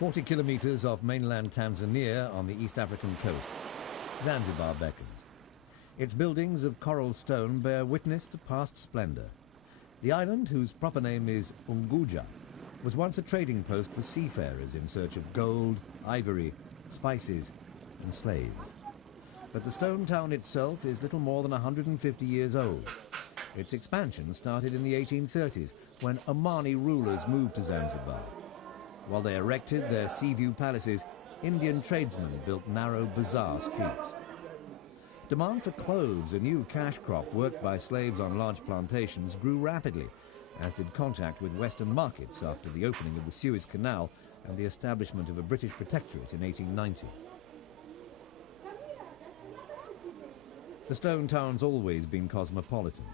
40 kilometers off mainland Tanzania on the East African coast, Zanzibar beckons. Its buildings of coral stone bear witness to past splendor. The island, whose proper name is Unguja, was once a trading post for seafarers in search of gold, ivory, spices, and slaves. But the stone town itself is little more than 150 years old. Its expansion started in the 1830s, when Omani rulers moved to Zanzibar. While they erected their sea-view palaces, Indian tradesmen built narrow, bizarre streets. Demand for cloves, a new cash crop worked by slaves on large plantations, grew rapidly, as did contact with Western markets after the opening of the Suez Canal and the establishment of a British protectorate in 1890. The stone town's always been cosmopolitan.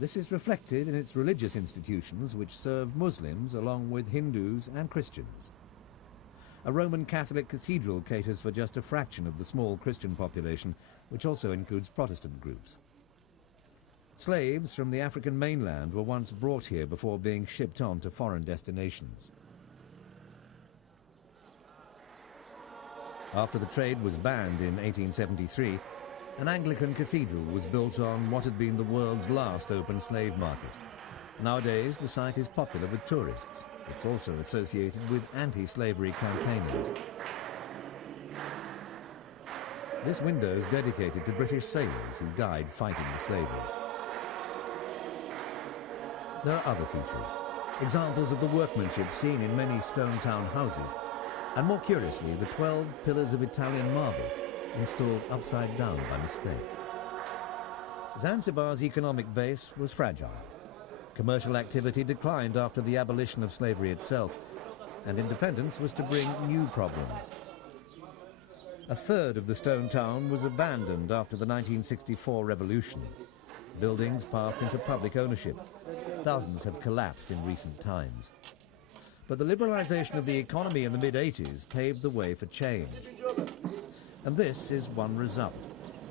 This is reflected in its religious institutions, which serve Muslims along with Hindus and Christians. A Roman Catholic cathedral caters for just a fraction of the small Christian population, which also includes Protestant groups. Slaves from the African mainland were once brought here before being shipped on to foreign destinations. After the trade was banned in 1873, an Anglican cathedral was built on what had been the world's last open slave market. Nowadays, the site is popular with tourists. It's also associated with anti-slavery campaigners. This window is dedicated to British sailors who died fighting the slavers. There are other features, examples of the workmanship seen in many stone town houses, and more curiously, the 12 pillars of Italian marble installed upside down by mistake. Zanzibar's economic base was fragile. Commercial activity declined after the abolition of slavery itself, and independence was to bring new problems. A third of the stone town was abandoned after the 1964 revolution. Buildings passed into public ownership. Thousands have collapsed in recent times. But the liberalization of the economy in the mid-80s paved the way for change. And this is one result.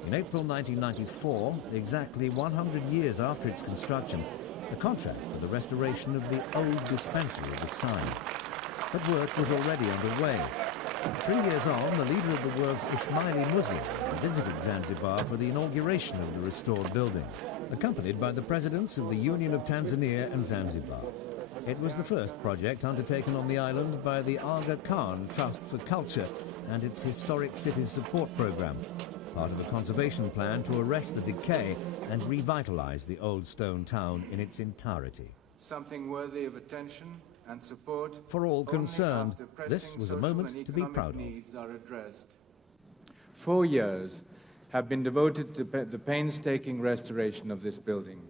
In April 1994, exactly 100 years after its construction, a contract for the restoration of the old dispensary was signed. But work was already underway. 3 years on, the leader of the world's Ismaili Muslims visited Zanzibar for the inauguration of the restored building, accompanied by the presidents of the Union of Tanzania and Zanzibar. It was the first project undertaken on the island by the Aga Khan Trust for Culture and its Historic Cities Support Program, part of a conservation plan to arrest the decay and revitalize the old stone town in its entirety. Something worthy of attention and support. For all concerned, this was a moment to be proud of. Needs are addressed. 4 years have been devoted to the painstaking restoration of this building.